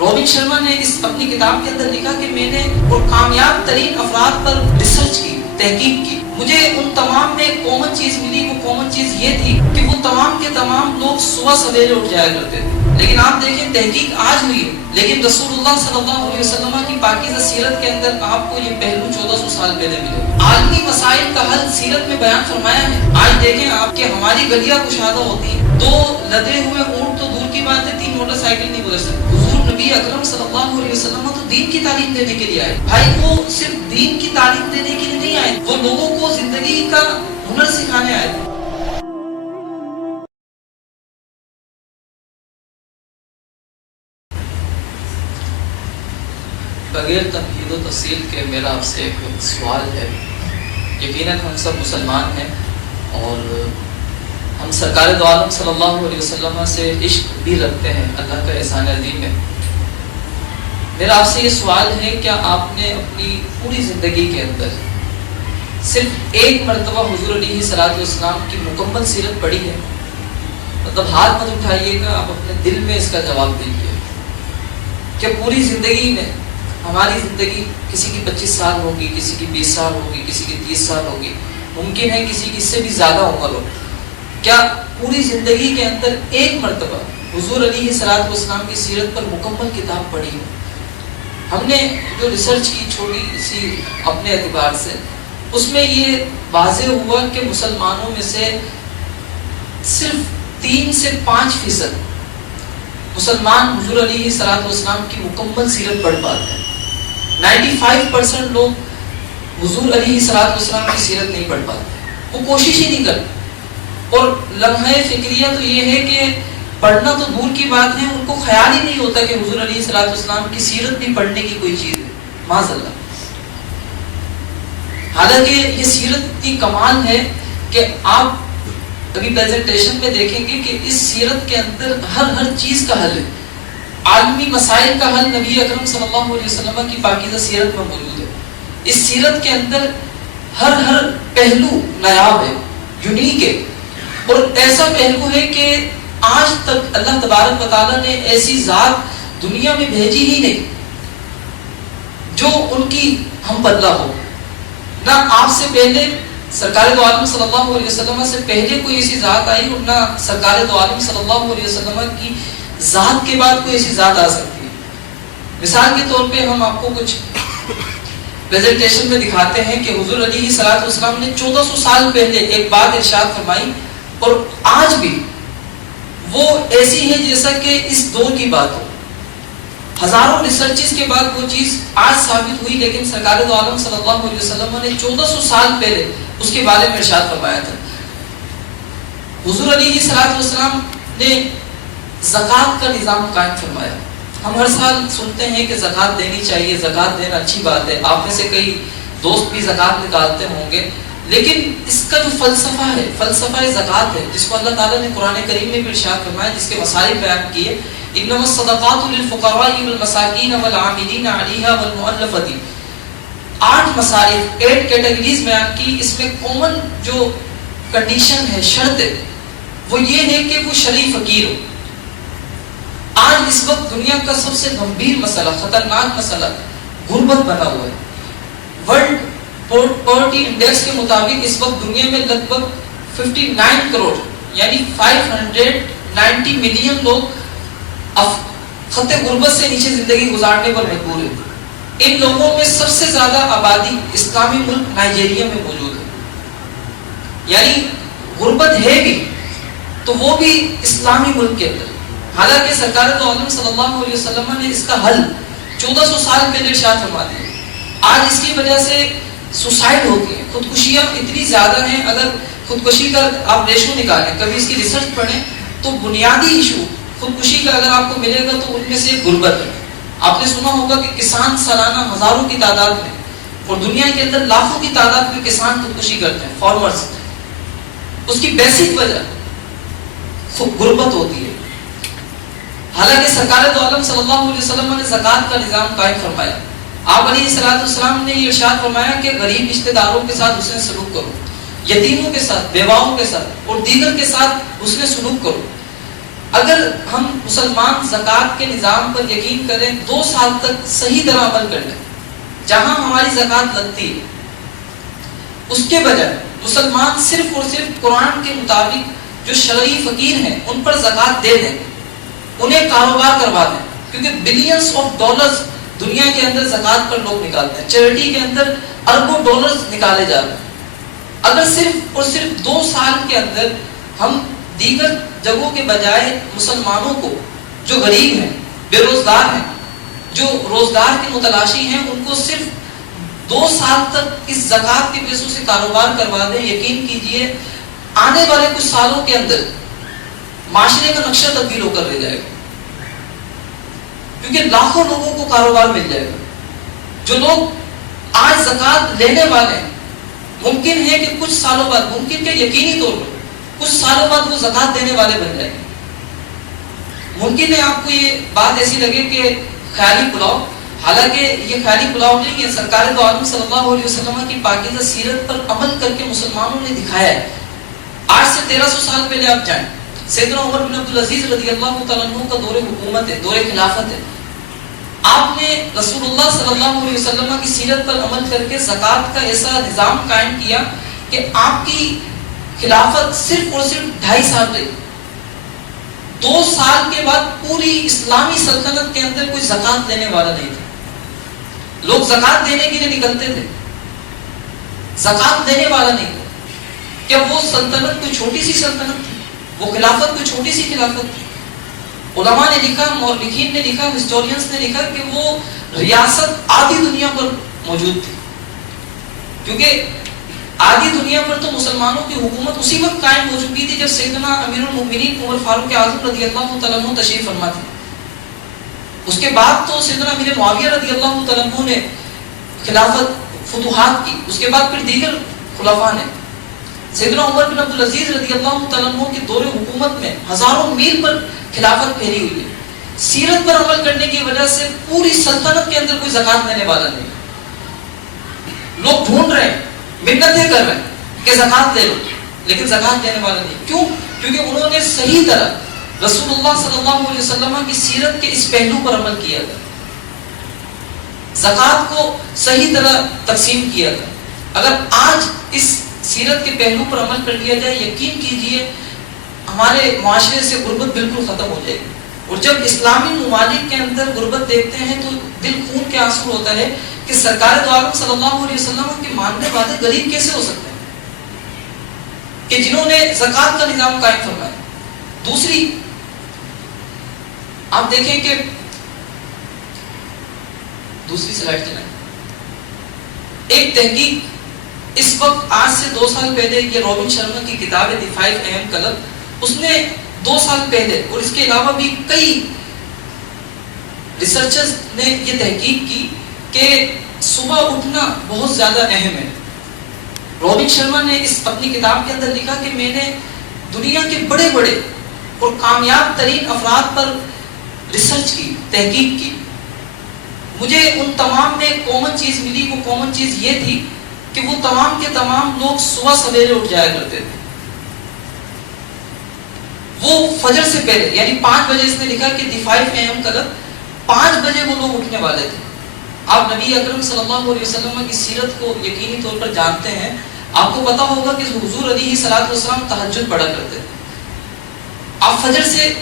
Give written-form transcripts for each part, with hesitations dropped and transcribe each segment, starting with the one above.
Robin Sharma نے اس اپنی کتاب کے اندر لکھا کہ میں نے وہ کامیاب ترین افراد پر ریسرچ کی، تحقیق کی، مجھے ان تمام میں ایک کامن چیز ملی۔ وہ کامن چیز یہ تھی کہ وہ تمام کے تمام لوگ صبح سویرے اٹھ جایا کرتے تھے۔ لیکن آپ دیکھیں تحقیق آج ہوئی ہے، لیکن رسول اللہ صلی اللہ علیہ وسلم کی پاکیزہ سیرت کے اندر آپ کو یہ پہلو 1400 سال پہلے ملے۔ عالمی مسائل کا حل سیرت میں بیان فرمایا ہے۔ آج دیکھیں آپ کہ ہماری گلیاں کشادہ ہوتی ہیں، 2 لدے ہوئے اونٹ تو دور کی بات ہے، 3 موٹر سائیکل نہیں گزر سکتے۔ حضور نبی اکرم صلی اللہ علیہ وسلم تو دین کی تعلیم دینے کے لیے آئے۔ بھائی وہ صرف دین کی تعلیم دینے کے لیے نہیں آئے، وہ لوگوں کو زندگی کا ہنر سکھانے آئے۔ بغیر تمہید و تفصیل کے میرا آپ سے ایک سوال ہے۔ یقیناً ہم سب مسلمان ہیں اور ہم سرکار دو عالم صلی اللہ علیہ وسلم سے عشق بھی رکھتے ہیں، اللہ کا احسان عظیم ہے۔ میرا آپ سے یہ سوال ہے، کیا آپ نے اپنی پوری زندگی کے اندر صرف ایک مرتبہ حضور علیہ الصلوۃ والسلام کی مکمل سیرت پڑھی ہے؟ مطلب ہاتھ مت اٹھائیے گا، آپ اپنے دل میں اس کا جواب دیجیے کہ پوری زندگی میں، ہماری زندگی کسی کی 25 سال ہوگی، کسی کی 20 سال ہوگی، کسی کی 30 سال ہوگی، ممکن ہے کسی کی اس سے بھی زیادہ عمر ہو، کیا پوری زندگی کے اندر ایک مرتبہ حضور علیہ الصلوۃ والسلام کی سیرت پر مکمل کتاب پڑھی ہو؟ ہم نے جو ریسرچ کی چھوٹی سی اپنے اعتبار سے، اس میں یہ واضح ہوا کہ مسلمانوں میں سے صرف 3 سے 5% مسلمان حضور علیہ الصلوۃ والسلام کی مکمل سیرت پڑھ پاتے ہیں۔ 95% لوگ حضور علیہ الصلوۃ والسلام کی سیرت نہیں پڑھ پاتے، وہ کوشش ہی نہیں کرتے۔ اور لمحہ فکریہ تو یہ ہے کہ پڑھنا تو دور کی بات ہے، ان کو خیال ہی نہیں ہوتا کہ حضور علیہ الصلوۃ والسلام کی سیرت بھی پڑھنے کی کوئی چیز ہے، معاذ اللہ۔ حالانکہ یہ سیرت اتنی کمال ہے کہ آپ ابھی پریزنٹیشن میں دیکھیں گے کہ اس سیرت کے اندر ہر چیز کا حل ہے۔ عالمی مسائل کا حل نبی اکرم صلی اللہ علیہ وسلم کی پاکیزہ سیرت میں موجود ہے۔ اس سیرت کے اندر ہر پہلو نایاب ہے، یونیک ہے، اور ایسا پہلو ہے کہ آج تک اللہ تبارک و تعالیٰ نے ایسی ذات دنیا میں بھیجی ہی نہیں جو ان کی ہم بدلہ ہو۔ نہ آپ سے پہلے سرکار دو عالم صلی اللہ علیہ وسلم سے پہلے کوئی ایسی ذات آئی، اور نہ سرکار دو عالم صلی اللہ علیہ وسلم کی ذات کے بعد کوئی ایسی ذات آ سکتی ہے۔ مثال کے طور پہ ہم آپ کو کچھ پریزنٹیشن میں دکھاتے ہیں کہ حضور علیہ الصلوۃ والسلام نے 1400 سال پہلے ایک بات ارشاد فرمائی، اور آج بھی وہ ایسی ہے جیسا کہ اس دور کی بات ہو۔ ہزاروں ریسرچز کے بعد وہ چیز آج ثابت ہوئی، لیکن سرکار دو عالم صلی اللہ علیہ وسلم نے 1400 سال پہلے اس کے بارے میں ارشاد فرمایا تھا۔ حضور علیہ الصلوۃ والسلام نے زکوٰۃ کا نظام قائم فرمایا۔ ہم ہر سال سنتے ہیں کہ زکوٰۃ دینی چاہیے، زکوٰۃ دینا اچھی بات ہے، آپ میں سے کئی دوست بھی زکوٰۃ نکالتے ہوں گے، لیکن اس کا جو فلسفہ ہے، فلسفہ زکوٰۃ ہے، جس کو اللہ تعالیٰ نے قرآن کریم میں بھی ارشاد فرمایا، جس کے مسائل بیان کیے، انما الصدقات للفقراء والمساکین والعاملین علیہا والمؤلفۃ، 8 مصارف، 8 کیٹیگریز بیان کی۔ اس میں کامن جو کنڈیشن ہے، شرط ہے، وہ یہ ہے کہ وہ شریف فقیر ہو۔ آج اس وقت دنیا کا سب سے گمبھیر مسئلہ، خطرناک مسئلہ غربت بنا ہوا ہے۔ ورلڈ پاورٹی انڈیکس کے مطابق اس وقت دنیا میں لگ بھگ 59 کروڑ یعنی 590 ملین لوگ خط غربت سے نیچے زندگی گزارنے پر مجبور ہیں۔ ان لوگوں میں سب سے زیادہ آبادی اسلامی ملک نائجیریا میں موجود ہے، یعنی غربت ہے بھی تو وہ بھی اسلامی ملک کے اندر۔ حالانکہ سرکار دو عالم صلی اللہ علیہ وسلم نے اس کا حل 1400 سال پہلے ارشاد فرما دیا۔ آج اس کی وجہ سے سوسائڈ ہوتی ہیں، خودکشیاں اتنی زیادہ ہیں۔ اگر خودکشی کا آپ ریشو نکالیں، کبھی اس کی ریسرچ پڑھیں، تو بنیادی ایشو خودکشی کا اگر آپ کو ملے گا تو ان میں سے غربت ہے۔ آپ نے سنا ہوگا کہ کسان سالانہ ہزاروں کی تعداد میں، اور دنیا کے اندر لاکھوں کی تعداد میں کسان خودکشی کرتے ہیں، فارمرز۔ اس کی بیسک وجہ غربت ہوتی ہے۔ حالانکہ سرکار دو عالم صلی اللہ علیہ وسلم نے زکوٰۃ کا نظام قائم فرمایا۔ آپ علیہ الصلوۃ والسلام نے یہ ارشاد فرمایا کہ غریب رشتہ داروں کے ساتھ حسن سلوک کرو، یتیموں کے ساتھ، بیواؤں کے ساتھ اور دیگر کے ساتھ حسن سلوک کرو۔ اگر ہم مسلمان زکوٰۃ کے نظام پر یقین کریں، 2 سال تک صحیح طرح عمل کر لیں، جہاں ہماری زکوٰۃ لگتی ہے، اس کے بجائے مسلمان صرف اور صرف قرآن کے مطابق جو شرعی فقیر ہیں ان پر زکوٰۃ دے دیں، انہیں کاروبار کروا دیں، کیونکہ بلینز آف ڈالرز دنیا کے اندر زکوٰۃ پر لوگ نکالتے ہیں، چیریٹی کے اندر اربوں ڈالرز نکالے جا رہے ہیں۔ اگر صرف اور صرف 2 سال کے اندر ہم دیگر جگہوں کے بجائے مسلمانوں کو جو غریب ہیں، بے روزگار ہیں، جو روزگار کے متلاشی ہیں، ان کو صرف 2 سال تک اس زکوٰۃ کے پیسوں سے کاروبار کروا دیں، یقین کیجئے آنے والے کچھ سالوں کے اندر معاشرے کا نقشہ تبدیل ہو کر رہ جائے گا، کیونکہ لاکھوں لوگوں کو کاروبار مل جائے گا۔ جو لوگ آج زکوٰۃ لینے والے ہیں، ممکن ہے کہ کچھ سالوں بعد، ممکن کہ یقینی طور پر کچھ سالوں بعد وہ زکوٰۃ دینے والے بن جائیں گے۔ ممکن ہے آپ کو یہ بات ایسی لگے کہ خیالی پلاؤ، حالانکہ یہ خیالی پلاؤ نہیں ہے، سرکار دو عالم صلی اللہ علیہ وسلم کی پاکیزہ سیرت پر عمل کر کے مسلمانوں نے دکھایا ہے۔ آج سے 1300 سال پہلے آپ جائیں، سیدنا عمر بن عبدالعزیز رضی اللہ تعالیٰ عنہ کا دور حکومت ہے، دور خلافت ہے۔ آپ نے رسول اللہ صلی اللہ علیہ وسلم کی سیرت پر عمل کر کے زکوٰۃ کا ایسا نظام قائم کیا کہ آپ کی خلافت صرف اور صرف 2.5 سال رہی۔ 2 سال کے بعد پوری اسلامی سلطنت کے اندر کوئی زکوٰۃ دینے والا نہیں تھا۔ لوگ زکوٰۃ دینے کے لیے نکلتے تھے، زکوٰۃ دینے والا نہیں تھا۔ کیا وہ سلطنت کوئی چھوٹی سی سلطنت تھی؟ وہ خلافت کوئی چھوٹی سی خلافت تھی؟ علماء نے لکھا، مورخین نے لکھا، ہسٹورینز نے لکھا کہ وہ ریاست آدھی دنیا پر موجود تھی، کیونکہ آدھی دنیا پر تو مسلمانوں کی حکومت اسی وقت قائم ہو چکی تھی جب سیدنا امیر المؤمنین عمر فاروق اعظم رضی اللہ تعالیٰ عنہ تشریف فرما تھے۔ اس کے بعد تو سیدنا امیر معاویہ رضی اللہ تعالیٰ عنہ نے خلافت فتوحات کی، اس کے بعد پھر دیگر خلفاء نے۔ سیدنا عمر بن عبدالعزیز رضی اللہ تعالیٰ عنہ کے دور حکومت میں ہزاروں میل پر خلافت پھیلی ہوئی ہے۔ سیرت پر عمل کرنے کی وجہ سے پوری سلطنت کے اندر کوئی زکوٰۃ دینے والا نہیں۔ لوگ ڈھونڈ رہے ہیں، منتیں کر رہے ہیں کہ زکوٰۃ لے لو، لیکن زکوٰۃ دینے والا نہیں۔ کیوں؟ کیونکہ انہوں نے صحیح طرح رسول اللہ صلی اللہ علیہ وسلم کی سیرت کے اس پہلو پر عمل کیا تھا، زکوٰۃ کو صحیح طرح تقسیم کیا تھا۔ اگر آج اس سیرت کے پہلو پر عمل کر لیا جائے، یقین کیجئے ہمارے معاشرے سے غربت بالکل ختم ہو جائے گی۔ اور جب اسلامی ممالک کے اندر غربت دیکھتے ہیں تو دل خون کے آنسو ہوتا ہے کہ سرکار دو عالم صلی اللہ علیہ وسلم کے ماننے والے غریب کیسے ہو سکتے ہیں کہ جنہوں نے زکوٰۃ کا نظام قائم فرمایا۔ دوسری آپ دیکھیں کہ دوسری سلائڈ چلائیں، ایک تحقیق اس وقت آج سے 2 سال پہلے، یہ رابن شرما کی کتاب ہے دی 5 AM کلب، اس نے 2 سال پہلے اور اس کے علاوہ بھی کئی ریسرچرز نے یہ تحقیق کی کہ صبح اٹھنا بہت زیادہ اہم ہے۔ رابن شرما نے اس اپنی کتاب کے اندر لکھا کہ میں نے دنیا کے بڑے بڑے اور کامیاب ترین افراد پر ریسرچ کی، تحقیق کی، مجھے ان تمام میں ایک کامن چیز ملی۔ وہ کامن چیز یہ تھی کہ وہ تمام کے تمام لوگ صبح سویرے اٹھ جایا کرتے تھے۔ وہ فجر سے پہلے یعنی 5 بجے، اس نے لکھا کہ دی 5 AM کلب 5 بجے وہ لوگ اٹھنے والے تھے۔ آپ نبی اکرم صلی اللہ علیہ وسلم کی سیرت کو یقینی طور پر جانتے ہیں، آپ کو پتا ہوگا کہ حضور علیہ الصلوۃ والسلام تہجد پڑھا کرتے تھے۔ آپ فجر سے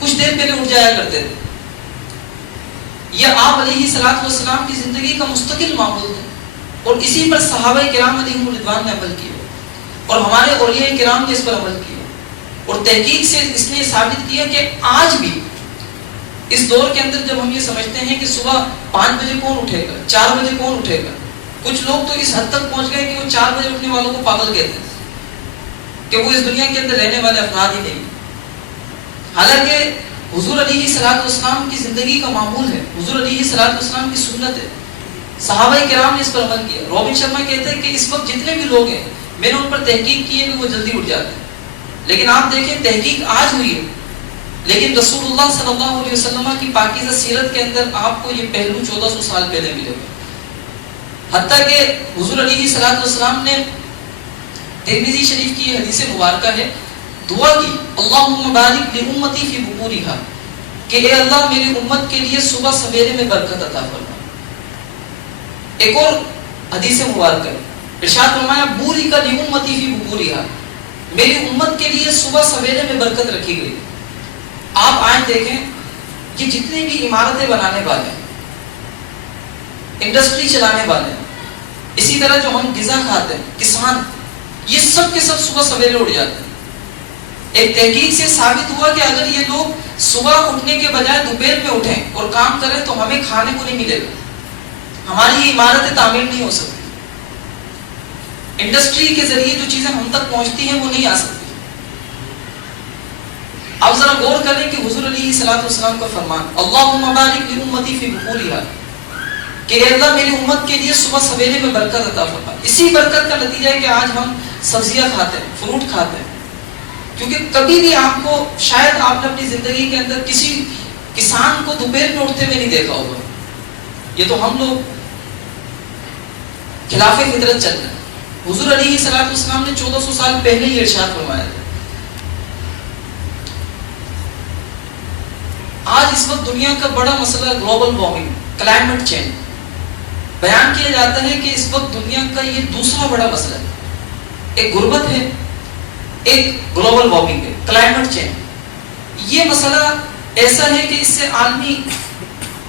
کچھ دیر پہلے اٹھ جایا کرتے تھے۔ یہ آپ علیہ الصلوۃ والسلام کی زندگی کا مستقل معمول ہے، اور اسی پر صحابہ کرام علیہم رضوان نے عمل کیا اور ہمارے اولیاء کرام نے اس پر عمل کیا، اور تحقیق سے اس نے ثابت کیا کہ آج بھی اس دور کے اندر جب ہم یہ سمجھتے ہیں کہ صبح 5 بجے کون اٹھے گا، 4 بجے کون اٹھے گا، کچھ لوگ تو اس حد تک پہنچ گئے کہ وہ 4 بجے اٹھنے والوں کو پاگل کہتے ہیں کہ وہ اس دنیا کے اندر رہنے والے افراد ہی نہیں۔ حالانکہ حضور علیہ الصلوۃ والسلام کی زندگی کا معمول ہے، حضور علیہ الصلوۃ والسلام کی سنت ہے، صحابہ کرام نے اس پر عمل کیا۔ رابن شرما کہتے ہیں کہ اس وقت جتنے بھی لوگ ہیں میں نے ان پر تحقیق کی ہے کہ وہ جلدی اٹھ جاتے ہیں، لیکن آپ دیکھیں تحقیق آج ہوئی ہے، لیکن رسول اللہ صلی اللہ علیہ وسلم کی پاکیزہ سیرت کے اندر آپ کو یہ پہلو 1400 سال پہلے ملے گا۔ حتیٰ کہ حضور علیہ الصلوۃ والسلام نے ترمذی شریف کی یہ حدیث مبارکہ ہے، دعا کی اللہم بارک لامتی فی بکورہا کہ اے اللہ میری امت کے لیے صبح سویرے میں برکت عطا فرما. ایک اور حدیث مبارکہ ہے ارشاد فرمایا بورک لامتی فی بکورہا میری امت کے لیے صبح سویرے میں برکت رکھی گئی. آپ آئیں دیکھیں کہ جتنے بھی عمارتیں بنانے والے ہیں، انڈسٹری چلانے والے ہیں، اسی طرح جو ہم غذا کھاتے ہیں، کسان، یہ سب کے سب صبح سویرے اٹھ جاتے ہیں. ایک تحقیق سے ثابت ہوا کہ اگر یہ لوگ صبح اٹھنے کے بجائے دوپہر میں اٹھیں اور کام کریں تو ہمیں کھانے کو نہیں ملے گا، ہماری یہ عمارتیں تعمیر نہیں ہو سکتی، انڈسٹری کے ذریعے جو چیزیں ہم تک پہنچتی ہیں وہ نہیں آ سکتی. اب ذرا غور کریں کہ حضور علیہ الصلوۃ والسلام کا فرمان اللہم بارک لامتی فی بکورہا کہ اے اللہ میری امت کے لیے صبح سویرے میں برکت عطا فرما. اسی برکت کا نتیجہ ہے کہ آج ہم سبزیاں کھاتے ہیں، فروٹ کھاتے ہیں. کیونکہ کبھی بھی آپ کو شاید آپ نے اپنی زندگی کے اندر کسی کسان کو دوپہر میں اٹھتے ہوئے نہیں دیکھا ہوگا. یہ تو ہم لوگ خلاف فطرت چل رہے ہیں. حضور علیہ الصلوۃ والسلام نے 1400 سال پہلے ہی ارشاد فرمایا تھا. آج اس وقت دنیا کا بڑا مسئلہ گلوبل وارمنگ، کلائمیٹ چینج. بیان کیا جاتا ہے کہ اس وقت دنیا کا یہ دوسرا بڑا مسئلہ ہے. ایک غربت ہے، ایک گلوبل وارمنگ ہے، کلائمیٹ چینج. یہ مسئلہ ایسا ہے کہ اس سے عالمی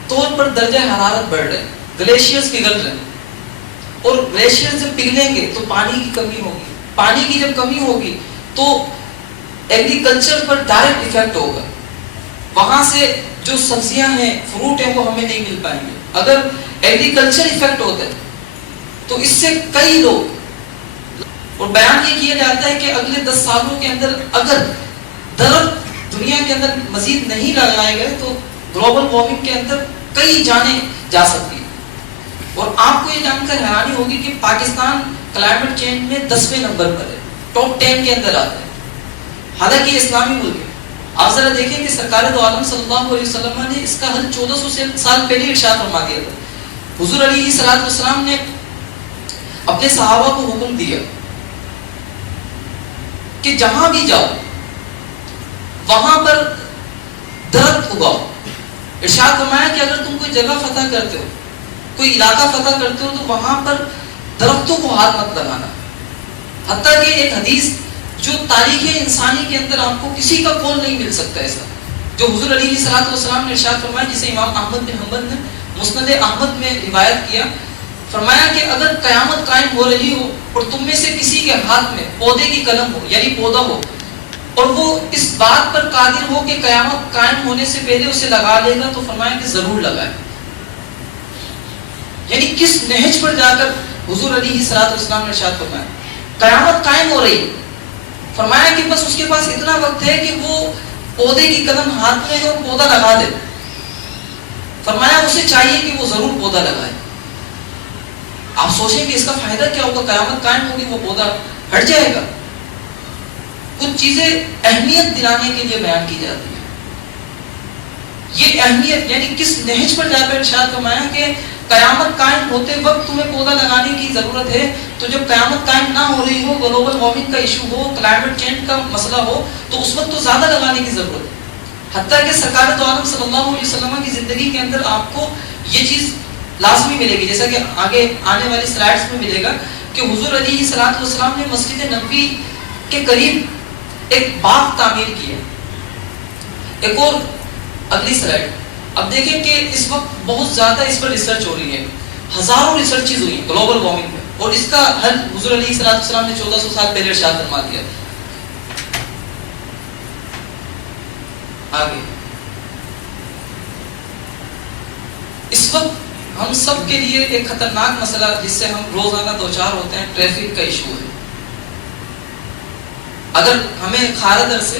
طور پر درجہ حرارت بڑھ رہا ہے، گلیشیئرز پگھل رہے ہیں، اور گلیشیئرز جب پگھلیں گے تو پانی کی کمی ہوگی. پانی کی جب کمی ہوگی تو ایگریکلچر پر ڈائریکٹ ایفیکٹ ہوگا. وہاں سے جو سبزیاں ہیں، فروٹ ہیں، وہ ہمیں نہیں مل پائیں گے. اگر ایگریکلچر ایفیکٹ ہوتا ہے تو اس سے کئی لوگ، اور بیان یہ کیا جاتا ہے کہ اگلے 10 سالوں کے اندر اگر درخت دنیا کے اندر مزید نہیں لگائے گئے تو گلوبل وارمنگ کے اندر کئی جانیں جا سکتی ہیں. اور آپ کو یہ جان کر حیرانی ہوگی کہ پاکستان کلائمیٹ چینج میں 10ویں نمبر پر ہے، ٹاپ 10 کے اندر آتا ہے، حالانکہ یہ اسلامی ملک ہے. آپ ذرا دیکھیں کہ سرکار دو عالم صلی اللہ علیہ وسلم نے اس کا حل 1400 سال پہلے ارشاد فرما دیا تھا. حضور علیہ الصلوۃ والسلام نے اپنے صحابہ کو حکم دیا کہ جہاں بھی جاؤ وہاں پر درخت اگاؤ. ارشاد فرمایا کہ اگر تم کوئی جگہ فتح کرتے ہو، کوئی علاقہ فتح کرتے ہو، تو وہاں پر درختوں کو ہاتھ مت لگانا. حتیٰ کہ ایک حدیث جو تاریخ انسانی کے اندر آپ کو کسی کا قول نہیں مل سکتا ایسا، جو حضور علیہ الصلوۃ والسلام نے ارشاد فرمایا، جسے امام احمد بن حنبل نے مسند احمد میں روایت کیا. فرمایا کہ اگر قیامت قائم ہو رہی ہو اور تم میں سے کسی کے ہاتھ میں پودے کی قلم ہو، یعنی پودا ہو، اور وہ اس بات پر قادر ہو کہ قیامت قائم ہونے سے پہلے اسے لگا لے گا، تو فرمایا کہ ضرور لگائے. یعنی کس نہج پر جا کر حضور علیہ الصلوۃ والسلام نے ارشاد فرمایا قیامت قائم ہو رہی ہے. فرمایا کہ بس اس کے پاس اتنا وقت ہے کہ وہ پودے کی قلم ہاتھ میں ہے اور پودا لگا دے. فرمایا اسے چاہیے کہ وہ ضرور پودا لگائے. آپ سوچیں کہ اس کا فائدہ کیا ہوگا؟ قیامت قائم ہوگی، وہ پودا ہٹ جائے گا. کچھ چیزیں اہمیت دلانے کے لیے بیان کی جاتی ہیں. یہ اہمیت یعنی کس نہج پر جا کر ارشاد فرمایا کہ قیامت قائم ہوتے وقت تمہیں پودا لگانے کی ضرورت ہے. تو جب قیامت قائم نہ ہو رہی ہو، گلوبل وارمنگ کا ایشو ہو، کلائمیٹ چینج کا مسئلہ ہو، تو اس وقت تو زیادہ لگانے کی ضرورت ہے. حتیٰ کہ سرکار دو عالم صلی اللہ علیہ وسلم کی زندگی کے اندر آپ کو یہ چیز لازمی ملے گی، جیسا کہ آگے آنے والی سلائڈز میں ملے گا کہ حضور علیہ الصلوۃ والسلام نے مسجد نبوی کے قریب ایک باغ تعمیر کیا. ایک اور اگلی سلائڈ. اب دیکھیں کہ اس وقت بہت زیادہ اس پر ریسرچ ہو رہی ہے، ہزاروں ریسرچز ہوئی ہیں گلوبل وارمنگ پہ، اور اس کا حل حضور علیہ الصلوۃ والسلام نے 1400 سال پہلے ارشاد فرما دیا. آگے اس وقت ہم سب کے لیے ایک خطرناک مسئلہ جس سے ہم روزانہ دوچار ہوتے ہیں، ٹریفک کا ایشو ہے. اگر ہمیں خاردر سے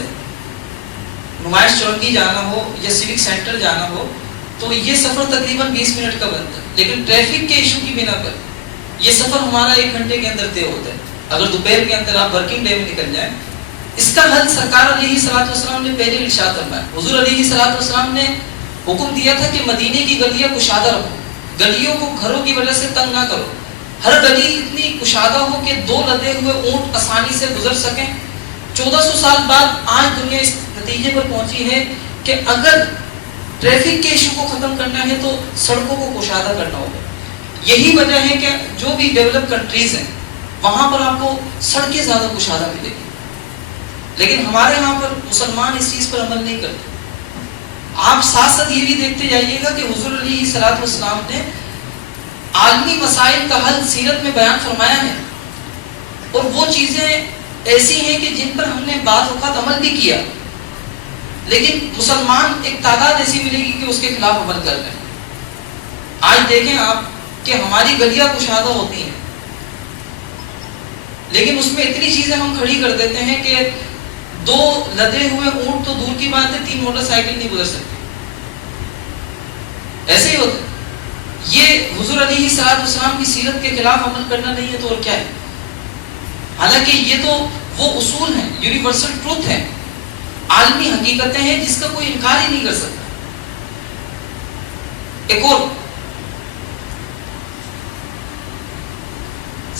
نمائش چوکی جانا ہو یا سیوک سینٹر جانا ہو تو یہ سفر تقریباً 20 منٹ کا بنتا ہے، لیکن ٹریفک کے ایشو کی بنا پر یہ سفر ہمارا 1 گھنٹے کے اندر طے ہوتا ہے اگر دوپہر کے اندر آپ ورکنگ ڈے میں نکل جائیں. اس کا حل سرکار علیہ الصلوۃ والسلام نے پہلے ارشاد فرمایا. حضور علیہ الصلوۃ والسلام نے حکم دیا تھا کہ مدینے کی گلیاں کشادہ رکھو، گلیوں کو گھروں کی وجہ سے تنگ نہ کرو. ہر گلی اتنی کشادہ ہو کہ 2 لدے ہوئے اونٹ آسانی سے گزر سکیں، 1400 سال بعد آج دنیا اس نتیجے پر پہنچی ہے کہ اگر ٹریفک کے ایشو کو ختم کرنا ہے تو سڑکوں کو کشادہ کرنا ہوگا. یہی وجہ ہے کہ جو بھی ڈیولپ کنٹریز ہیں وہاں پر آپ کو سڑکیں زیادہ کشادہ ملے گی، لیکن ہمارے یہاں پر مسلمان اس چیز پر عمل نہیں کرتے. آپ ساتھ ساتھ یہ بھی دیکھتے جائیے گا کہ حضور علیہ الصلوۃ والسلام نے عالمی مسائل کا حل سیرت میں بیان فرمایا ہے، اور وہ چیزیں ایسی ہیں کہ جن پر ہم نے بعض اوقات عمل بھی کیا، لیکن مسلمان ایک تعداد ایسی ملے گی کہ اس کے خلاف عمل کر رہے ہیں. آج دیکھیں آپ کہ ہماری گلیاں کشادہ ہوتی ہیں، لیکن اس میں اتنی چیزیں ہم کھڑی کر دیتے ہیں کہ 2 لدے ہوئے اونٹ تو دور کی بات ہے، 3 موٹر سائیکل نہیں گزر سکتی. ایسے ہی ہوتا ہے. یہ حضور علیہ الصلوۃ والسلام کی سیرت کے خلاف عمل کرنا نہیں ہے تو اور کیا ہے؟ حالانکہ یہ تو وہ اصول ہیں، یونیورسل ٹروتھ ہیں، عالمی حقیقتیں ہیں جس کا کوئی انکار ہی نہیں کر سکتا. ایک اور،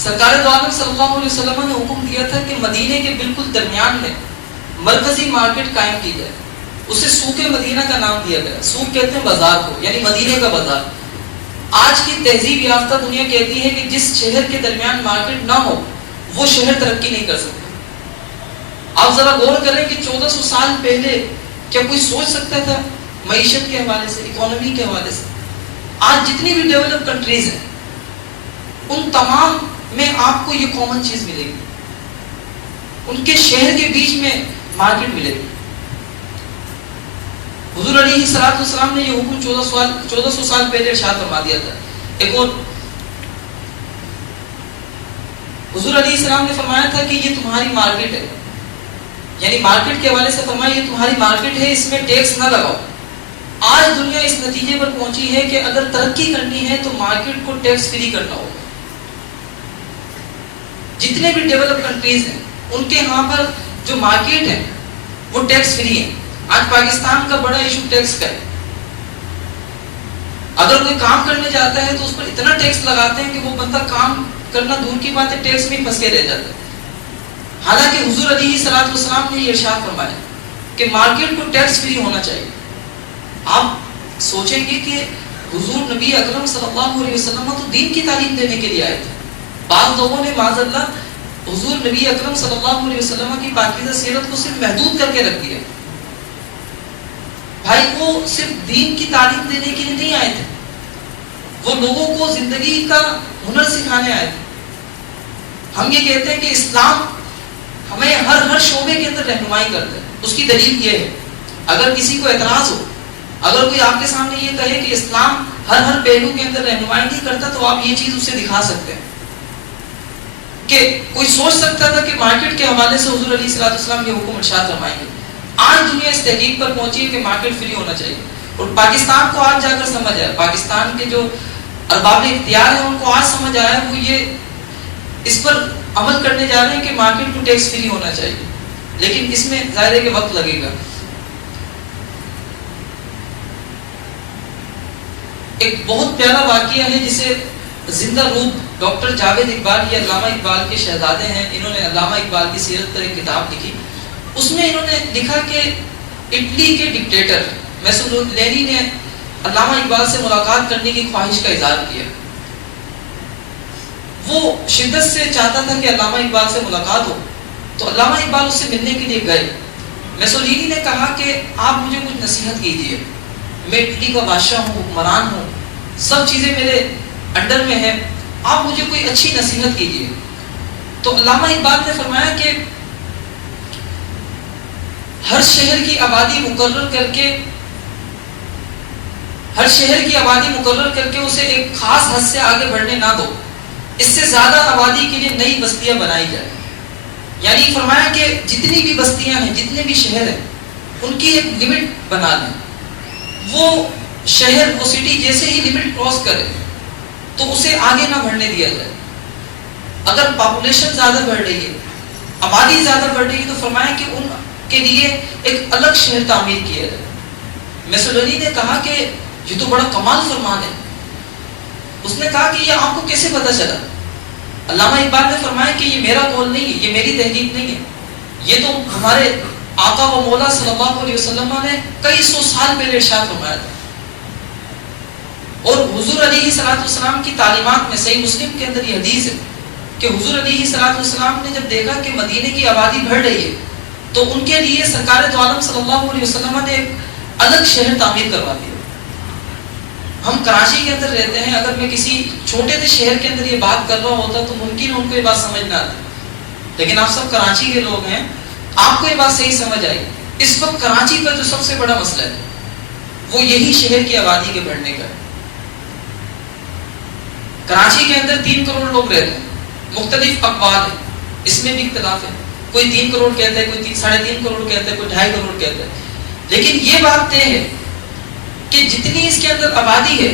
سرکار دو عالم صلی اللہ علیہ وسلم نے حکم دیا تھا کہ مدینے کے بالکل درمیان میں مرکزی مارکیٹ قائم کی جائے. اسے سوق مدینہ کا نام دیا گیا. سوق کہتے ہیں بازار کو، یعنی مدینے کا بازار. آج کی تہذیب یافتہ دنیا کہتی ہے کہ جس شہر کے درمیان مارکیٹ نہ ہو وہ شہر ترقی نہیں کر سکتا. آپ ذرا غور کریں کہ 1400 سال پہلے کیا کوئی سوچ سکتا تھا معیشت کے حوالے سے، اکانومی کے حوالے سے؟ آج جتنی بھی ڈیولپ کنٹریز ہیں ان تمام میں آپ کو یہ کامن چیز ملے گی، ان کے شہر کے بیچ میں مارکیٹ ملے گی. حضور علیہ الصلوۃ والسلام نے یہ حکم 1400 سال پہلے ارشاد فرما دیا تھا. ایک اور، حضور علیہ السلام نے فرمایا تھا کہ یہ تمہاری مارکیٹ ہے، یعنی مارکیٹ کے حوالے سے فرمایا یہ تمہاری مارکیٹ ہے، اس میں ٹیکس نہ لگاؤ. آج دنیا اس نتیجے پر پہنچی ہے کہ اگر ترقی کرنی ہے تو مارکیٹ کو ٹیکس فری کرنا ہوگا. جتنے بھی ڈیولپ کنٹریز ہیں ان کے یہاں پر جو مارکیٹ ہے وہ ٹیکس فری ہے. آج پاکستان کا بڑا ایشو ٹیکس کا ہے. اگر کوئی کام کرنے جاتا ہے تو اس پر اتنا ٹیکس لگاتے ہیں کہ وہ بندہ کام کرنا دور کی بات ہے، ٹیکس میں پھنس کے رہ جاتا ہے. حالانکہ حضور علیہ الصلوۃ والسلام نے یہ ارشاد فرمایا کہ مارکیٹ کو ٹیکس فری ہونا چاہیے. آپ سوچیں گے کہ حضور نبی اکرم صلی اللہ علیہ وسلم تو دین کی تعلیم دینے کے لیے آئے تھے. بعض لوگوں نے معاذ اللہ حضور نبی اکرم صلی اللہ علیہ وسلم کی پاکیزہ سیرت کو صرف محدود کر کے رکھ دیا. بھائی وہ صرف دین کی تعلیم دینے کے لیے نہیں آئے تھے، وہ لوگوں کو زندگی کا ہنر سکھانے آئے تھے. ہم یہ کہتے ہیں کہ اسلام ہمیں ہر شعبے کے اندر رہنمائی کرتا ہے. اس کی دلیل یہ ہے، اگر کسی کو اعتراض ہو، اگر کوئی آپ کے سامنے یہ کہے کہ اسلام ہر پہلو کے اندر رہنمائی نہیں کرتا، تو آپ یہ چیز اسے دکھا سکتے ہیں کہ کوئی سوچ سکتا تھا کہ مارکیٹ کے حوالے سے حضور علیہ الصلوۃ والسلام یہ حکم ارشاد فرمائیں گے. آج دنیا اس تحقیق پر پہنچی ہے کہ مارکیٹ فری ہونا چاہیے، اور پاکستان کو آج جا کر سمجھ آیا، پاکستان کے جو ارباب اختیار ہیں ان کو آج سمجھ آیا، وہ یہ اس پر عمل کرنے جا رہے ہیں کہ مارکیٹ کو ٹیکس فری ہونا چاہیے. لیکن اس میں ظاہر ہے کہ وقت لگے گا. ایک بہت پیارا واقعہ ہے جسے زندہ روح ڈاکٹر جاوید اقبال، یہ علامہ اقبال کے شہزادے ہیں، انہوں نے علامہ اقبال کی سیرت پر ایک کتاب لکھی. اس میں انہوں نے لکھا کہ اٹلی کے ڈکٹیٹر میسولینی نے علامہ اقبال سے ملاقات کرنے کی خواہش کا اظہار کیا. وہ شدت سے چاہتا تھا کہ علامہ اقبال سے ملاقات ہو، تو علامہ اقبال اس سے ملنے کے لیے گئے. میسولینی نے کہا کہ آپ مجھے کچھ نصیحت کیجیے، میں اٹلی کا بادشاہ ہوں، حکمران ہوں، سب چیزیں میرے انڈر میں ہیں، آپ مجھے کوئی اچھی نصیحت کیجیے. تو علامہ اقبال نے فرمایا کہ ہر شہر کی آبادی مقرر کر کے اسے ایک خاص حد سے آگے بڑھنے نہ دو، اس سے زیادہ آبادی کے لیے نئی بستیاں بنائی جائے. یعنی فرمایا کہ جتنی بھی بستیاں ہیں، جتنے بھی شہر ہیں، ان کی ایک لمٹ بنا لیں. وہ شہر، وہ سٹی جیسے ہی لمٹ کراس کرے تو اسے آگے نہ بڑھنے دیا جائے. اگر پاپولیشن زیادہ بڑھ رہی ہے، آبادی زیادہ بڑھ رہی ہے، تو فرمایا کہ ان کے لیے ایک الگ شہر تعمیر کیا جائے. میسولینی نے کہا کہ یہ تو بڑا کمال فرمان ہے. اس نے کہا کہ یہ آپ کو کیسے پتا چلا؟ علامہ اقبال نے فرمایا کہ یہ میرا قول نہیں ہے، یہ میری تحقیق نہیں ہے، یہ تو ہمارے آقا و مولا صلی اللہ علیہ وسلم نے کئی سو سال پہلے ارشاد فرمایا تھا. اور حضور علیہ الصلوۃ والسلام کی تعلیمات میں صحیح مسلم کے اندر یہ حدیث ہے کہ حضور علیہ الصلوۃ والسلام نے جب دیکھا کہ مدینے کی آبادی بڑھ رہی ہے تو ان کے لیے سرکار دو عالم صلی اللہ علیہ وسلم نے ایک الگ شہر تعمیر کروا دیا. ہم کراچی کے اندر رہتے ہیں, اگر میں کسی چھوٹے سے شہر کے اندر یہ بات کر رہا ہوتا تو ممکن ان کو یہ بات سمجھ نہ آتی, لیکن آپ سب کراچی کے لوگ ہیں, آپ کو یہ بات صحیح سمجھ آئی. اس وقت کراچی کا جو سب سے بڑا مسئلہ ہے وہ یہی شہر کی آبادی کے بڑھنے کا ہے. کراچی کے اندر 3 کروڑ لوگ رہتے ہیں, مختلف اقوال ہیں, اس میں بھی اختلاف ہے, کوئی 3 کروڑ کہتا ہے, کوئی 3.5 کروڑ کہتا ہے, کوئی 2.5 کروڑ کہتا ہے. لیکن یہ بات طے ہے کہ جتنی اس کے اندر آبادی ہے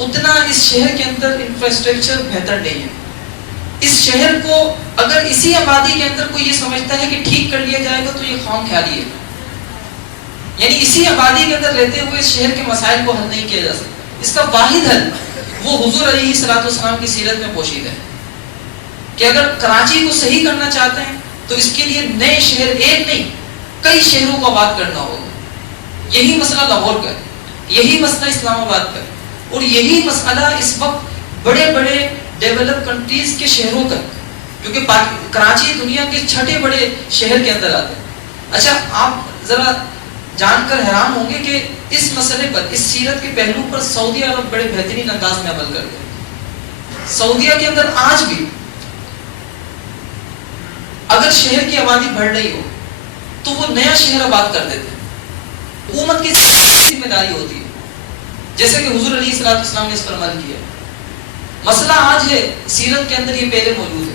اتنا اس شہر کے اندر انفراسٹرکچر بہتر نہیں ہے. اس شہر کو اگر اسی آبادی کے اندر کوئی یہ سمجھتا ہے کہ ٹھیک کر لیا جائے گا تو یہ خام خیالی ہے. یعنی اسی آبادی کے اندر رہتے ہوئے اس شہر کے مسائل کو حل نہیں کیا جا سکتا. اس کا واحد حل وہ حضور علیہ الصلوۃ والسلام کی سیرت میں پوشیدہ ہے کہ اگر کراچی کو صحیح کرنا چاہتے ہیں تو اس کے لیے نئے شہر, ایک نہیں کئی شہروں کو آباد کرنا ہوگا. یہی مسئلہ لاہور کا ہے, یہی مسئلہ اسلام آباد کا ہے, اور یہی مسئلہ اس وقت بڑے بڑے ڈیولپ کنٹریز کے شہروں کا, کیونکہ کراچی دنیا کے 6 بڑے شہر کے اندر آتے ہیں. اچھا, آپ ذرا جان کر حیران ہوں گے کہ اس مسئلے پر, اس سیرت کے پہلو پر سعودی عرب بڑے بہترین انداز میں عمل کرتے ہیں. سعودیہ کے اندر آج بھی اگر شہر کی آبادی بڑھ رہی ہو تو وہ نیا شہر آباد کر دیتے ہیں. حکومت کی ذمہ داری ہوتی ہے, جیسے کہ حضور علیہ الصلوۃ والسلام نے اس پر عمل کیا. مسئلہ آج ہے, سیرت کے اندر یہ پہلے موجود